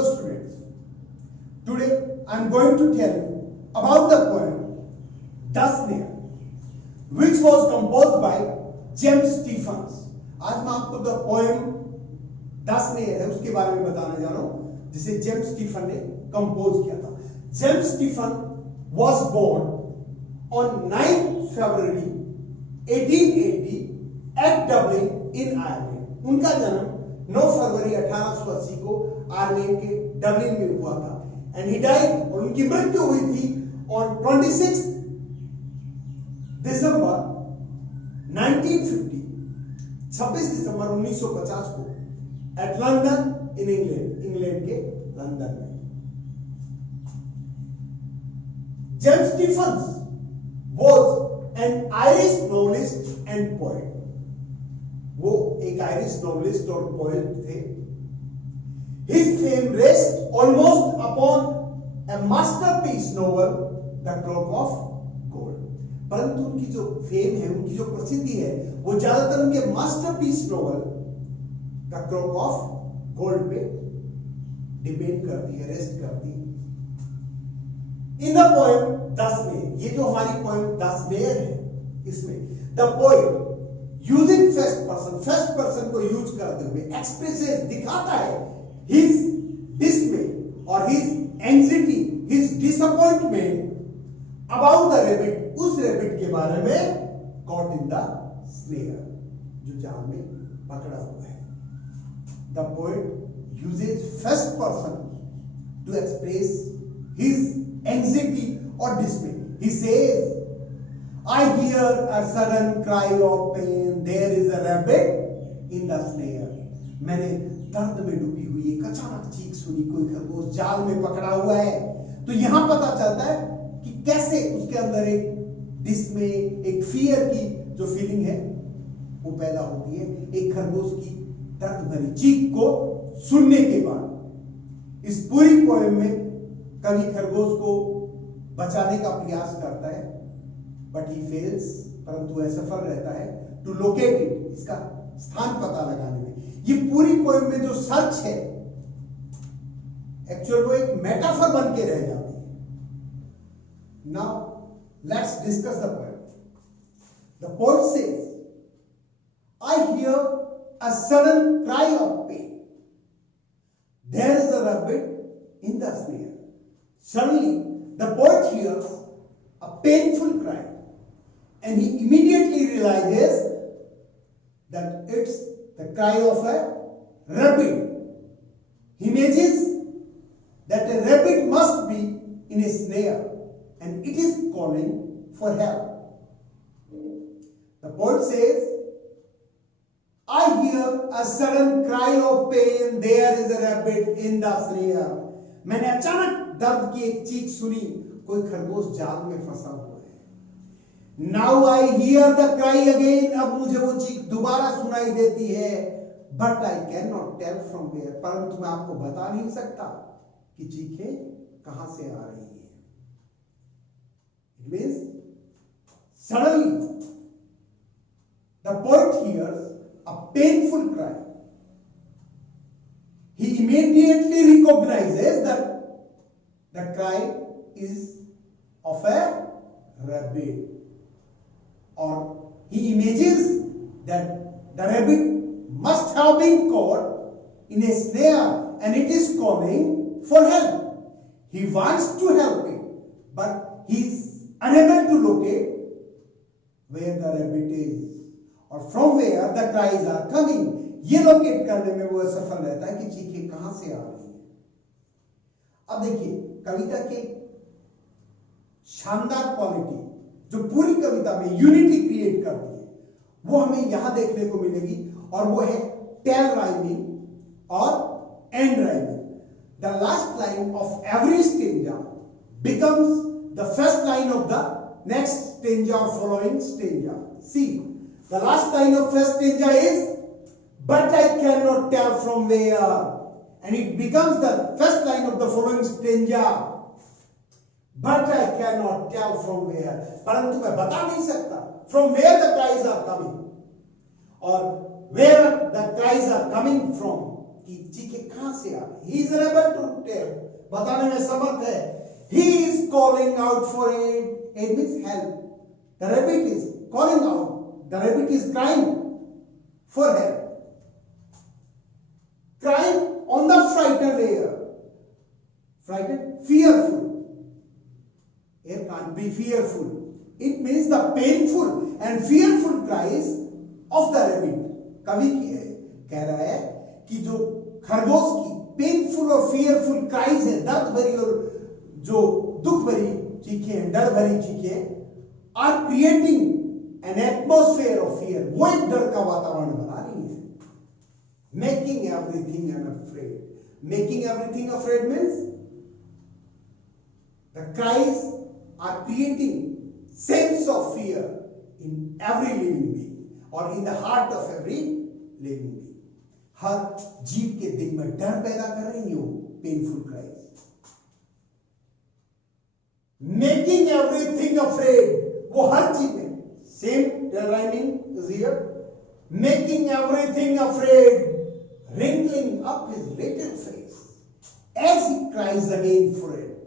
Hello students, today I am going to tell you about the poem The Snare, which was composed by James Stephens. आज मैं आपको the poem the snare है उसके बारे में बताने जा रहा हूं, जिसे जेम्स स्टीफन ने कंपोज किया था। James Stephen was born on 9 February 1880 at Dublin in Ireland। उनका जन्म 9 फरवरी 1880 को आयरलैंड के डबलिन में हुआ था। एंड ही डाइड, और उनकी मृत्यु हुई थी ऑन 26 दिसंबर 1950, 26 दिसंबर 1950 को एट लंदन इन इंग्लैंड के लंदन में। James Stephens was an Irish novelist and poet। वो एक आयरिश नॉवलिस्ट और पोएट थे। His fame rests almost upon a masterpiece novel, The Clock of Gold। परंतु उनकी जो फेम है, उनकी जो प्रसिद्धि है, वो ज्यादातर उनके masterpiece novel the clock of gold पे डिपेंड करती है, रेस्ट करती है। इन द पोएम द स्नेयर, ये जो हमारी पोएम द स्नेयर है, इसमें the poet using first person को यूज करते हुए एक्सप्रेसेस दिखाता है हिज डिस्मे और his anxiety, his disappointment about the rabbit, उस रैबिट के बारे में कॉट इन द स्नेयर, जो जाल में पकड़ा हुआ है। The poet uses first person to express his anxiety or dismay। He says, I hear a sudden cry of pain, there is a rabbit in the snare। मैंने दर्द में डूबी हुई एक अचानक चीख सुनी, कोई खरगोश जाल में पकड़ा हुआ है। तो यहां पता चलता है कि कैसे उसके अंदर एक डिस्मे, एक फियर की जो फीलिंग है वो पैदा होती है एक खरगोश की दर्द भरी चीख को सुनने के बाद। इस पूरी पोएम में कवि खरगोश को बचाने का प्रयास करता है, बट ही फेल्स, परंतु वह सफल रहता है टू लोकेट इट, इसका स्थान पता लगाने में। ये पूरी पोएम में जो सर्च है, एक्चुअल वो एक मेटाफर बन के रह जाती है। Now let's discuss the poem. The poet says, I hear a sudden cry of pain, there is a rabbit in the snare. Suddenly, the poet hears a painful cry, and he immediately realizes that it's the cry of a rabbit. He imagines that a rabbit must be in a snare, and it is calling for help. The poet says, I hear a sudden cry of pain, there is a rabbit in the snare। मैंने अचानक दर्द की एक चीख सुनी, कोई खरगोश जाल में फंसा हुआ है। Now I hear the cry again, अब मुझे वो चीख दोबारा सुनाई देती है। But I can not tell from where, परंतु मैं आपको बता नहीं सकता कि चीखें कहां से आ रही है। It means suddenly the poet hears a painful cry. He immediately recognizes that the cry is of a rabbit, or he imagines that the rabbit must have been caught in a snare and it is calling for help. He wants to help it, but he is unable to locate where the rabbit is or from where the cries are coming। ये locate करने में वो सफल रहता है कि चीखें कहां से आ रही है। अब देखिए, कविता के शानदार क्वालिटी जो पूरी कविता में यूनिटी क्रिएट करती है, वो हमें यहां देखने को मिलेगी, और वो है टेल राइमिंग और end rhyming. The last line of every stanza becomes the first line of the next stanza और following stanza. See, the last line of first stanza is but I cannot tell from where, and it becomes the first line of the following stanza, but I cannot tell from where, परंतु मैं बता नहीं सकता from where the cries are coming or where the cries are coming from, कि चीखे कहां से आ रही, he is able to tell, बताने में समर्थ है. He is calling out for aid. Aid means help. The rabbit is calling out. The rabbit is crying for help. Crying on the frightened air. Frightened, fearful. Air can't be fearful. It means the painful and fearful cries of the rabbit. कवि कह रहा है कि जो खरगोश की painful और fearful cries है, दर्द भरी और जो दुख भरी चीखें हैं, डर भरी चीखें, are creating an atmosphere of fear. वो एक डर का वातावरण बना रही है. Making everything afraid. Making everything afraid means the cries are creating sense of fear in every living being or in the heart of every living being. हर जीव के दिल में डर पैदा कर रही हो painful cries. Making everything afraid. वो हर चीज में same rhyming is here. Making everything afraid. Wrinkling up his little face as he cries again for it.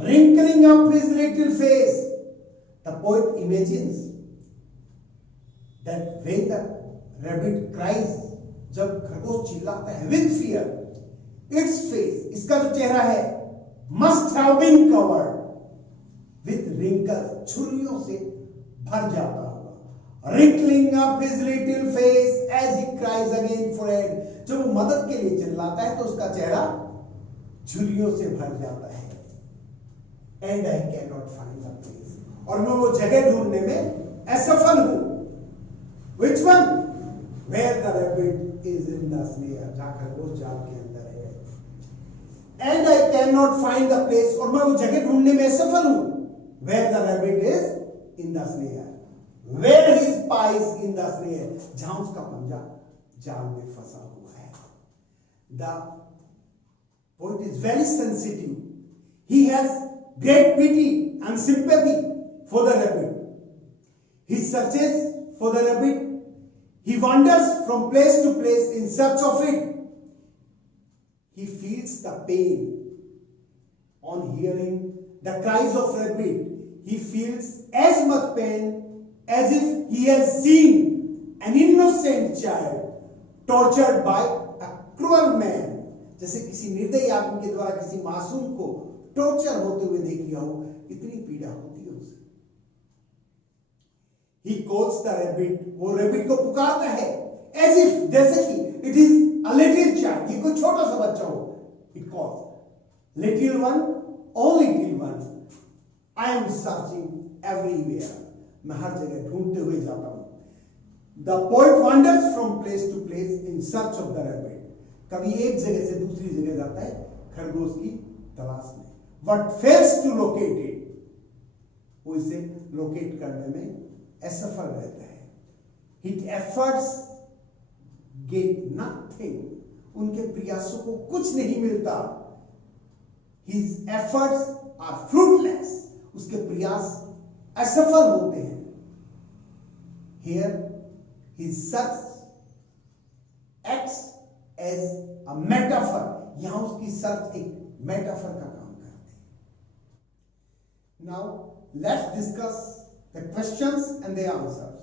Wrinkling up his little face. The poet imagines that when the rabbit cries, जब खरगोश चिल्लाता है with fear, its face, इसका जो चेहरा है, must have been covered with wrinkles, छुरियों से भर जाता होगा. Wrinkling up his little face as he cries again for aid. जब वो मदद के लिए चिल्लाता है तो उसका चेहरा छुरियों से भर जाता है. And I cannot find the place. और मैं वो जगह ढूंढने में असफल हूं. Which one? Where the rabbit is in the snare. जहां खरगोश जाल के अंदर है. And I cannot find the place. और मैं वो जगह ढूंढने में असफल हूं. Where the rabbit is in the snare. Where his paw is in the snare. जहां उसका पंजा जाल में फंसा हुआ है. The poet is very sensitive. He has great pity and sympathy for the rabbit. He searches for the rabbit. He wanders from place to place in search of it. He feels the pain on hearing the cries of rabbit. He feels as much pain as if he has seen an innocent child tortured by a cruel man. जैसे किसी निर्दयी आदमी के द्वारा किसी मासूम को torture होते हुए देख लिया हो, इतनी पीड़ा होती है उसे. He calls the rabbit. वो rabbit को पुकारता है as if, जैसे कि it is a little child, ये कोई छोटा सा बच्चा हो. It calls little one, oh little one, I am searching everywhere. मैं हर जगह ढूंढते हुए जाता हूं. The poet wanders from place to place in search of the rabbit. कभी एक जगह से दूसरी जगह जाता है खरगोश की तलाश में. But fails to locate it. वो इसे लोकेट करने में असफल रहता है. His efforts get nothing. उनके प्रयासों को कुछ नहीं मिलता. His efforts are fruitless. उसके प्रयास असफल होते हैं. Here his search acts as a metaphor. यहां उसकी सर्च एक मेटाफर का काम करते हैं. Now let's discuss the questions and the answers.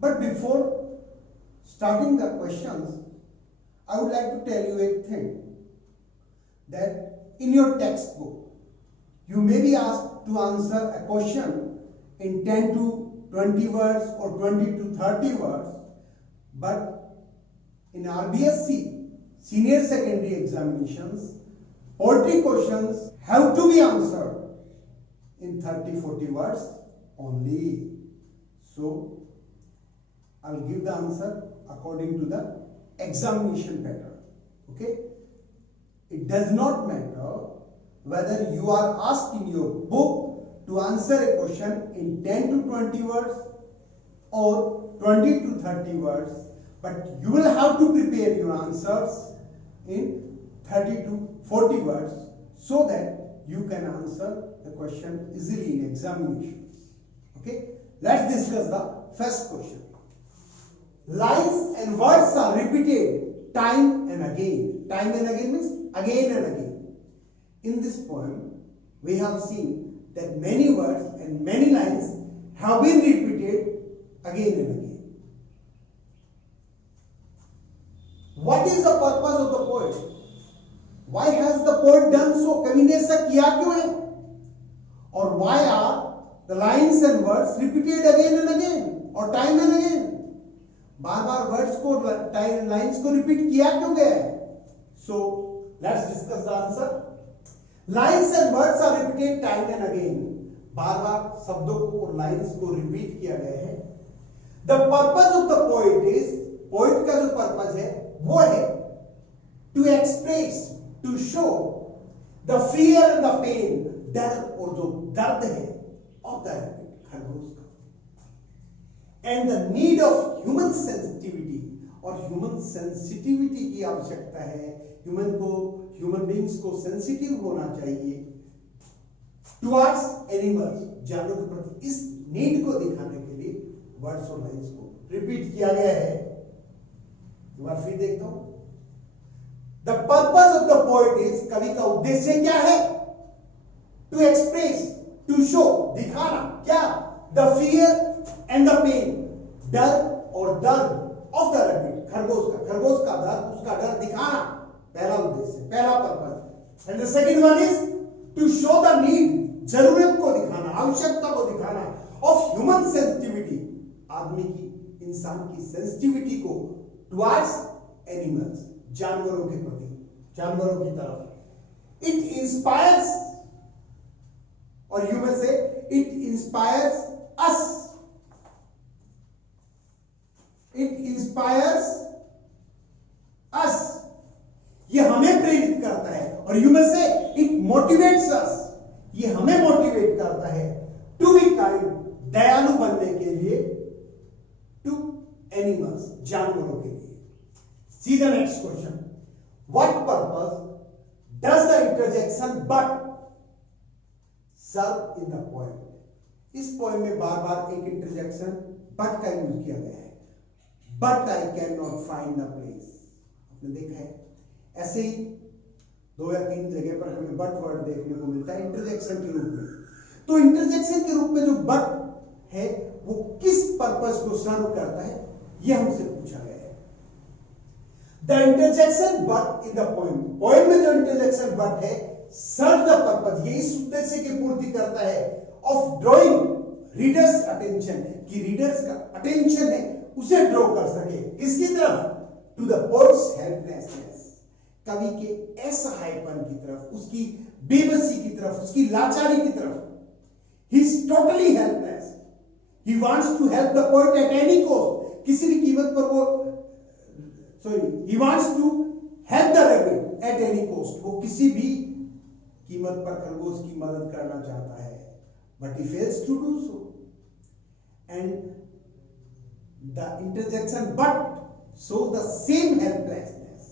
But before starting the questions, I would like to tell you a thing, that in your textbook you may be asked to answer a question in 10 to 20 words or 20 to 30 words, but in RBSC senior secondary examinations, poetry questions have to be answered in 30-40 words only. So I'll give the answer according to the examination pattern. Okay? It does not matter whether you are asked in your book to answer a question in 10 to 20 words or 20 to 30 words, but you will have to prepare your answers in 30 to 40 words so that you can answer the question easily in examinations. Okay, let's discuss the first question. lines and words are repeated time and again. Time and again means again and again. In this poem, we have seen that many words and many lines have been repeated again and again. What is the purpose of the poet? Why has the poet done so? कवि ने ऐसा किया क्यों है? और why are the lines and words repeated again and again or time and again? Bar bar words को lines को repeat किया क्यों गया है? So let's discuss the answer. Lines and words are repeated time and again. बार बार शब्दों को और lines को रिपीट किया गया है. The purpose of the poet is, poet का जो पर्पस है वो है to express, to show the fear and the pain, डर और जो दर्द है of the खरगोश का, and the need of human sensitivity, और ह्यूमन सेंसिटिविटी की आवश्यकता है. ह्यूमन बींग्स को सेंसिटिव होना चाहिए टुवर्ड्स एनिमल्स, जानवरों के प्रति. इस नीड को दिखाने के लिए वर्ड्स और लाइंस को रिपीट किया गया है. एक बार फिर देखता हूं. The purpose of the poet is, कवि का उद्देश्य क्या है? टू एक्सप्रेस, टू शो, दिखाना. क्या? The fear and the pain, डर और दर्द ऑफ द रैबिट, खरगोश का दर्द, उसका डर दिखाना पहला उद्देश्य, पहला purpose. And the second one is to show the need, जरूरत को दिखाना, आवश्यकता को दिखाना, ऑफ ह्यूमन सेंसिटिविटी, आदमी की, इंसान की सेंसिटिविटी को टुवर्ड्स एनिमल्स, जानवरों के प्रति, जानवरों की तरफ. इट इंस्पायर्स, और यू में से it inspires us, it inspires us, ये हमें प्रेरित करता है. और यू में से इट मोटिवेट्स अस, ये हमें मोटिवेट करता है टू बी काइंड, दयालु बनने के लिए, टू एनिमल्स, जानवरों के लिए. See the next question. What purpose does the interjection but serve in the poem? इस पोएम में बार बार एक इंटरजेक्शन बट का यूज किया गया है. But I can not find the place. आपने देखा है ऐसे ही 2 या 3 जगह पर हमें बट वर्ड देखने को मिलता है इंटरजेक्शन के रूप में. तो इंटरजेक्शन के रूप में जो बट है वो किस पर्पस को सर्व करता है, यह हमसे पूछा गया है. The interjection but in the poem, poem में जो इंटरजेक्शन बट है, सर्व द पर्पस, ये इस उद्देश्य की पूर्ति करता है ऑफ ड्रॉइंग रीडर्स अटेंशन, कि रीडर्स का अटेंशन है उसे ड्रॉ कर सके. किसकी तरफ? टू द पोएट्स हेल्पलेसनेस, कवि के असहायपन की तरफ, उसकी बेबसी की तरफ, उसकी लाचारी की तरफ. He is totally helpless. He wants to help the poet at any cost, किसी भी कीमत पर वो, he wants to help the rabbit at any cost, वो किसी भी कीमत पर खरगोश की मदद करना चाहता है. But he fails to do so. And the interjection but shows the same helplessness,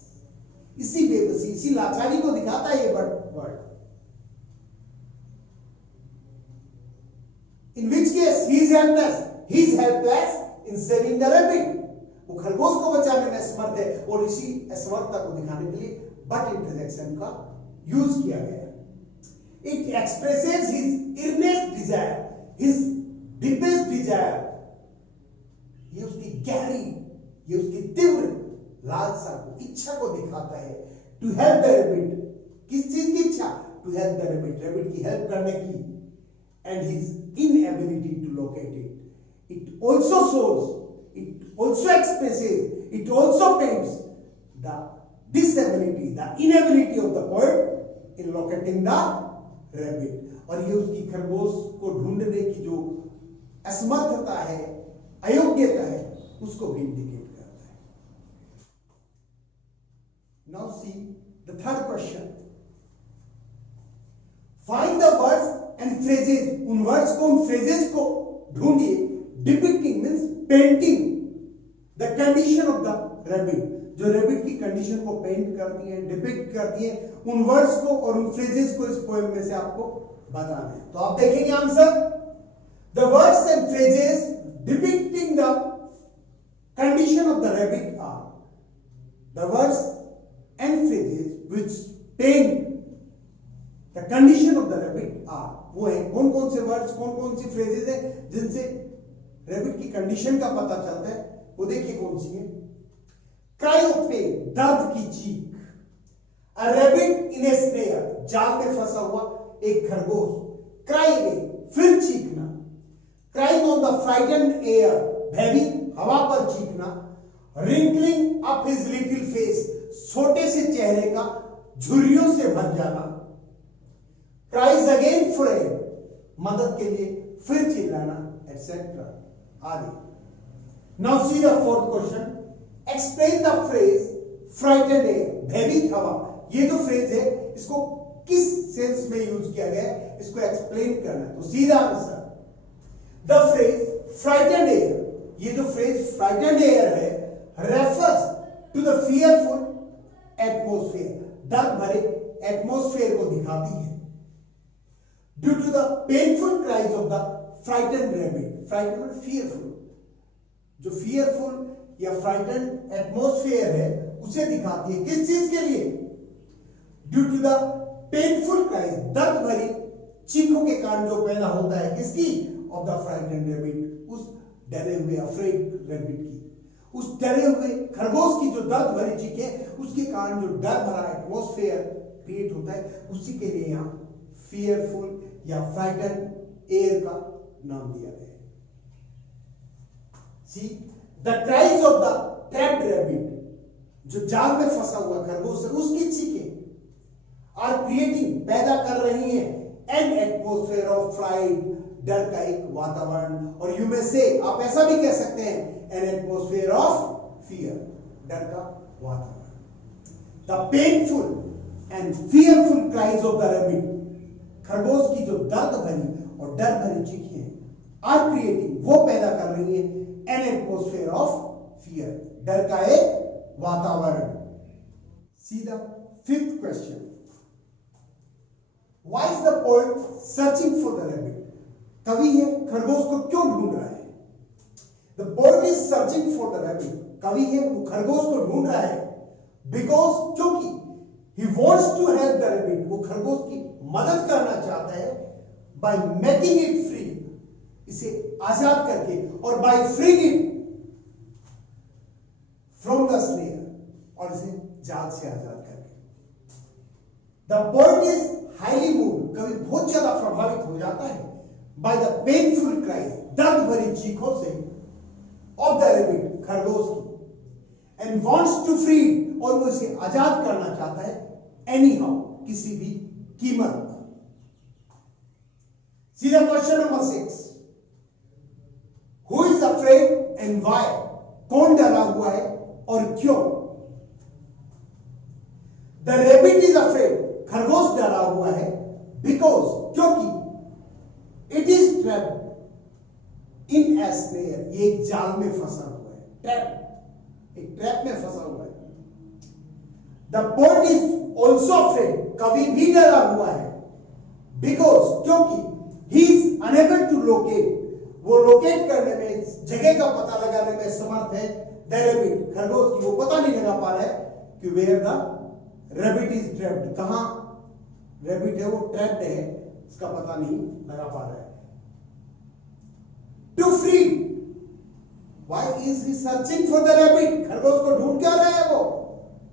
इसी बेबसी, इसी लाचारी को दिखाता है ये word. In which case he is helpless, he is helpless in saving the rabbit, वो खरगोश को बचाने में असमर्थ है, और इसी असमर्थता को दिखाने के लिए बट इंटरजेक्शन का यूज किया गया. It expresses his earnest desire, his deepest desire, ये उसकी गहरी, ये उसकी तीव्र लालसा को, इच्छा को दिखाता है. टू हेल्प द रैबिट, किस चीज की इच्छा? To help the rabbit, rabbit की हेल्प करने की. And his inability to locate it. It also shows, it also expresses, it also paints the disability, the inability of the poet in locating the rabbit. और ये उसकी खरगोश को ढूंढने की जो असमर्थता है, अयोग्यता है, उसको भी इंडिकेट करता है. Now see the third question. Find the words and phrases. उन वर्ड्स को, उन फ्रेजेस को ढूंढिए. Depicting means painting the condition of the rabbit, जो रैबिट की कंडीशन को पेंट करती है, डिपिक्ट करती है. उन वर्ड्स को और उन फ्रेजेस को इस पोएम में से आपको बताना है. तो आप देखेंगे answer, the words and phrases depicting the Condition of the rabbit are the words and phrases which paint the condition of the rabbit are, वो है कौन कौन से वर्ड्स, कौन कौन सी फ्रेजेस है जिनसे रैबिट की कंडीशन का पता चलता है। वो देखिए कौन सी है। क्राई ऑफ पेन, दर्द की चीख। अ रैबिट इन ए स्नेयर, जाल में फंसा हुआ एक खरगोश। क्राई अगेन, फिर चीखना। Crying on the frightened air, भयभीत हवा पर चीखना। Wrinkling up his little face, छोटे से चेहरे का झुर्रियों से भर जाना। क्राइज अगेन फॉर हेल्प, मदद के लिए फिर चिल्लाना, एटसेट्रा आदि। Now see the fourth question. Explain the phrase frightened air, भयभीत हवा। ये जो फ्रेज है इसको किस सेंस में यूज किया गया है, इसको एक्सप्लेन करना है। तो सीधा answer, the phrase frightened air, ये जो फ्रेज फ्राइटेंड एयर है refers to the fearful atmosphere, दर्द भरे एटमोस्फेयर को दिखाती है। Due to the painful cries of the frightened rabbit, frightened fearful, जो फियरफुल या फ्राइटेंड एटमोस्फेयर है उसे दिखाती है। किस चीज के लिए? Due to the painful cries, दर्द भरी चीखों के कारण जो पैदा होता है किसकी? ऑफ द फ्राइटेंड रैबिट, उस डरे हुए अफ्रेड रैबिट की, उस डरे हुए खरगोश की जो दर्द भरी चीख है उसके कारण जो डर भरा एटमोस्फेयर क्रिएट होता है उसी के लिए यहां फियरफुल या फ्राइटेंड एयर का नाम दिया गया है। See the cries of the trapped rabbit, जो जाल में फंसा हुआ खरगोश है उसकी चीखें आर क्रिएटिंग, पैदा कर रही हैं एन एटमोस्फेयर ऑफ फ्राइट, डर का एक वातावरण। और यू में से आप ऐसा भी कह सकते हैं एन एटमोस्फेयर ऑफ फियर, डर का वातावरण। The painful and fearful cries of the rabbit, खरगोश की जो दर्द भरी और डर भरी चीखें आर क्रिएटिंग, वो पैदा कर रही है एन एटमोस्फेयर ऑफ फियर, डर का एक वातावरण। See the fifth question. Why is the poet searching for the rabbit? कवि है खरगोश को क्यों ढूंढ रहा है? The poet is searching for the rabbit. कवि है वो खरगोश को ढूंढ रहा है because, क्योंकि he wants to help the rabbit, वो खरगोश की मदद करना चाहता है by making it free, इसे आजाद करके, और by freeing it from the snare, और इसे जाल से आजाद करके। The poet is highly moved, कवि बहुत ज्यादा प्रभावित हो जाता है by the painful cries, दर्द भरी चीखों से of the rabbit, खरगोश की, and wants to free, और वो इसे आजाद करना चाहता है anyhow, किसी भी कीमत पर। सीधा question number 6। Who is afraid and why? कौन डरा हुआ है और क्यों? The rabbit is afraid, खरगोश डरा हुआ है because, क्योंकि it is trapped in a snare, ये एक जाल में फंसा हुआ है, ट्रैप, एक ट्रैप में फंसा हुआ है। The poet is also afraid, कवि भी डरा हुआ है because, क्योंकि he is unable to locate, वो लोकेट करने में, जगह का पता लगाने में समर्थ है the rabbit, खरगोश की, वो पता नहीं लगा पा रहा है कि where the rabbit is trapped, कहां रैबिट है वो ट्रैप्ड है, इसका पता नहीं लगा पा रहा है। To free, why is he searching for the rabbit, खरगोश को ढूंढ क्या रहा है वो?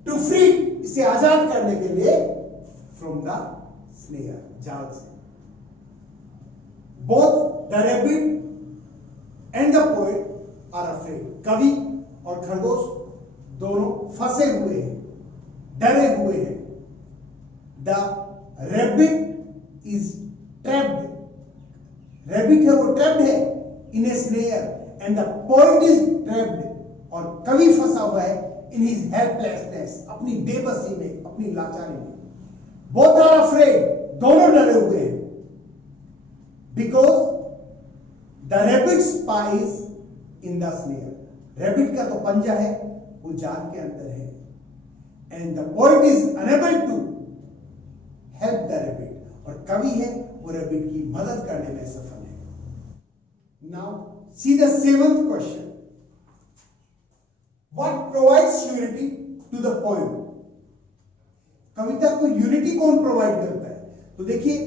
टू फ्री, इसे आजाद करने के लिए फ्रॉम द स्नेयर, जाल से। Both the rabbit and the poet are afraid, कवि और खरगोश दोनों फंसे हुए हैं, डरे हुए हैं। The rabbit is trapped, rabbit है वो ट्रैप्ड है in a snare, and the poet is trapped, और कवि फंसा हुआ है इन हिज हेल्पलेसनेस, अपनी बेबसी में, अपनी लाचारी में। बोथ आर अफ्रेड, दोनों डरे हुए हैं because the rabbit spies in the snare, rabbit का तो पंजा है वो जाल के अंदर है, and the poet is unable to help the rabbit, और कवि है वो रैबिट की मदद करने में सफल है। Now see the seventh question. What provides unity to the poem? कविता को यूनिटी कौन प्रोवाइड करता है? तो देखिए,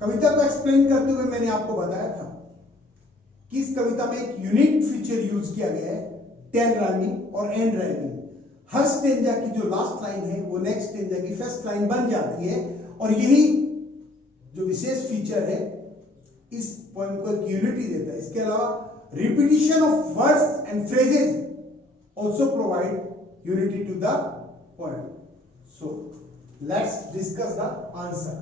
कविता को एक्सप्लेन करते हुए मैंने आपको बताया था कि इस कविता में एक यूनिक फीचर यूज किया गया है, टेल राइमिंग और एंड राइमिंग। हर स्टेंजा की जो लास्ट लाइन है वो नेक्स्ट स्टेंजा की फर्स्ट लाइन बन जाती है, और यही जो विशेष फीचर है इस पोएम को एक यूनिटी देता है। इसके अलावा repetition of words and phrases also provide unity to the poem. So let's discuss the answer.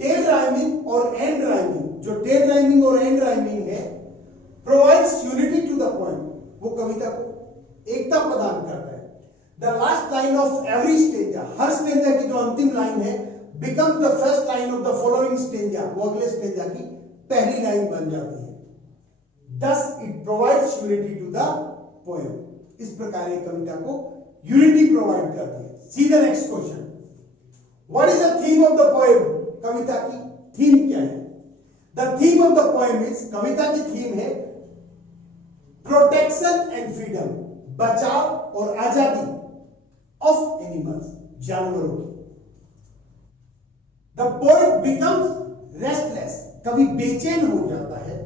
Tail rhyming और end rhyming, जो tail rhyming और end rhyming है, provides unity to the poem. वो कविता को एकता प्रदान करता है। The last line of every stanza, her stanza की जो अंतिम लाइन है, becomes the first line of the following stanza. वो अगले stanza की पहली लाइन बन जाती है। Thus it provides unity to the poem. इस प्रकार ये कविता को यूनिटी प्रोवाइड करती है। See the next question, what is the theme of the poem? कविता की थीम क्या है? The theme of the poem is, कविता की थीम है प्रोटेक्शन एंड फ्रीडम, बचाव और आजादी ऑफ एनिमल्स, जानवरों की। द पोएट बिकम्स रेस्टलेस, कवि बेचैन हो जाता है,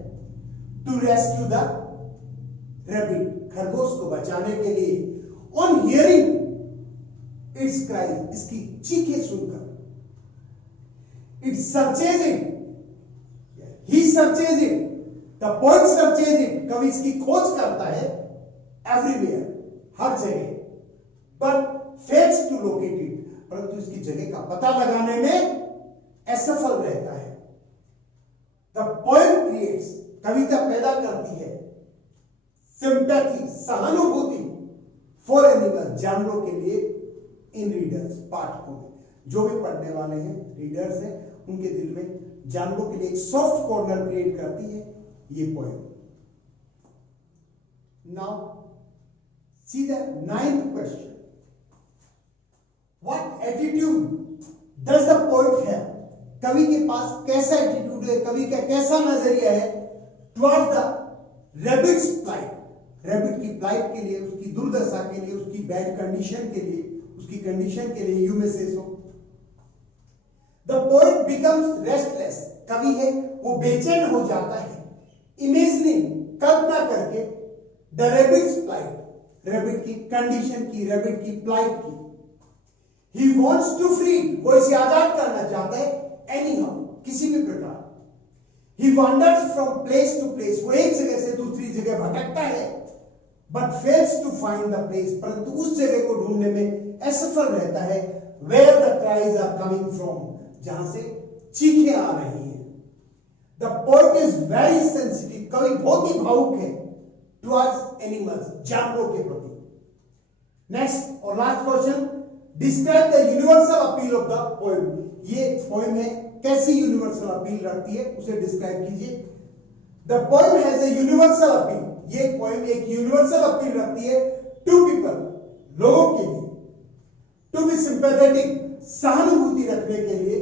टू रेस्क्यू द रैबिट, खरगोश को बचाने के लिए। ऑन हियरिंग इट्स क्राई, इसकी चीखें सुनकर। It searches it, he searches it, the poet searches it, कवि इसकी खोज करता है एवरीवेयर, हर जगह, but fails to locate it, परंतु इसकी जगह का पता लगाने में असफल रहता है। द पोएम क्रिएट्स, कविता पैदा करती है सिंपैथी, सहानुभूति, फॉर एनिमल, जानवरों के लिए, इन रीडर्स, पाठकों में, जो भी पढ़ने वाले हैं, रीडर्स हैं, उनके दिल में जानवरों के लिए एक सॉफ्ट कॉर्नर क्रिएट करती है ये poem. Now see the 9th question, what attitude does the poet have? कवि के पास कैसा एटीट्यूड है, कवि का कैसा नजरिया है toward the rabbit's plight, rabbit की प्लाइट के लिए, उसकी दुर्दशा के लिए, उसकी बैड कंडीशन के लिए, उसकी कंडीशन के लिए, यू में से सो। द पोएट बिकम्स रेस्टलेस, कवि है वो बेचैन हो जाता है, इमेजिनिंग, कल्पना करके, द रैबिट्स प्लाइट, रैबिट की कंडीशन की, रैबिट की प्लाइट की। ही वॉन्ट्स टू फ्री, वो इसे आजाद करना चाहता है, एनी हाउ, किसी भी प्रकार। He wanders from place to place, वो एक जगह से दूसरी जगह भटकता है, but fails to find the place, परंतु उस जगह को ढूंढने में असफल रहता है, where the cries are coming from, जहां से चीखें आ रही हैं। The poet is very sensitive, कवि बहुत ही भावुक है, towards animals, जानवरों के प्रति। नेक्स्ट और last question, describe the universal appeal of the poem, ये पोएम है कैसी यूनिवर्सल अपील रखती है, उसे डिस्क्राइब कीजिए। The poem has a universal appeal, ये पोएम एक यूनिवर्सल अपील रखती है टू पीपल, लोगों के लिए, टू बी सिंपैथेटिक, सहानुभूति रखने के लिए,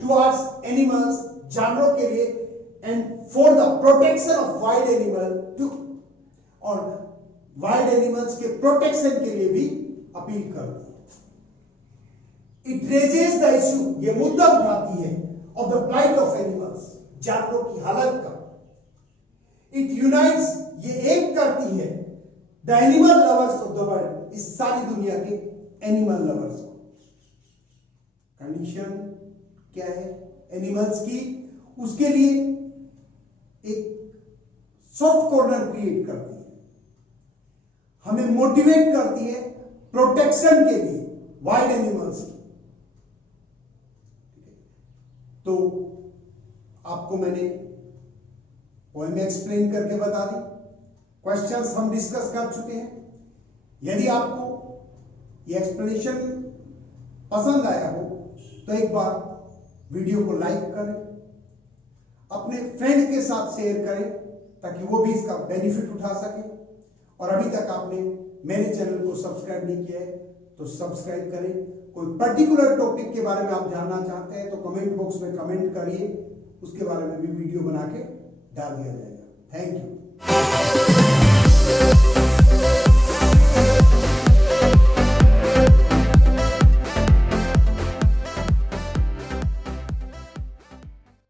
टुवर्ड्स एनिमल्स, जानवरों के लिए, and for the protection of wild animal too, और वाइल्ड एनिमल्स के प्रोटेक्शन के लिए भी अपील करती है। इट रेजेस द इशू, ये मुद्दा उठाती है, of the plight of animals, जानवरों की हालत का। इट यूनाइट्स, ये एक करती है, the animal lovers of the world, इस सारी दुनिया के एनिमल लवर्स को। कंडीशन क्या है एनिमल्स की, उसके लिए एक सॉफ्ट कॉर्नर क्रिएट करती है, हमें मोटिवेट करती है प्रोटेक्शन के लिए वाइल्ड एनिमल्स की। तो आपको मैंने पोएम एक्सप्लेन करके बता दी, क्वेश्चंस हम डिस्कस कर चुके हैं। यदि आपको ये एक्सप्लेनेशन पसंद आया हो तो एक बार वीडियो को लाइक करें, अपने फ्रेंड के साथ शेयर करें ताकि वो भी इसका बेनिफिट उठा सके। और अभी तक आपने मेरे चैनल को सब्सक्राइब नहीं किया है तो सब्सक्राइब करें। कोई पर्टिकुलर टॉपिक के बारे में आप जानना चाहते हैं तो कमेंट बॉक्स में कमेंट करिए, उसके बारे में भी वीडियो बना के डाल दिया जाएगा। Thank you.